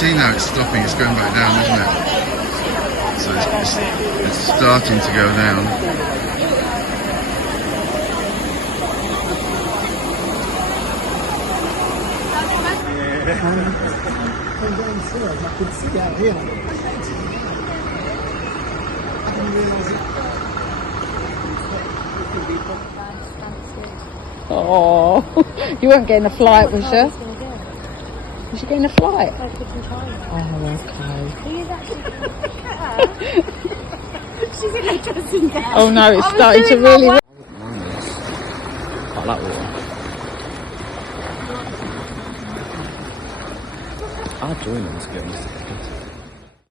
see now it's stopping, it's going back down, isn't it? So it's starting to go down. I could see out here. I didn't realise it. Oh, you weren't getting a flight, was you? Was you getting a flight? Oh, okay. She's in her dressing gown. Oh no, it's starting to really... I like water. I'll join them, let's get honest.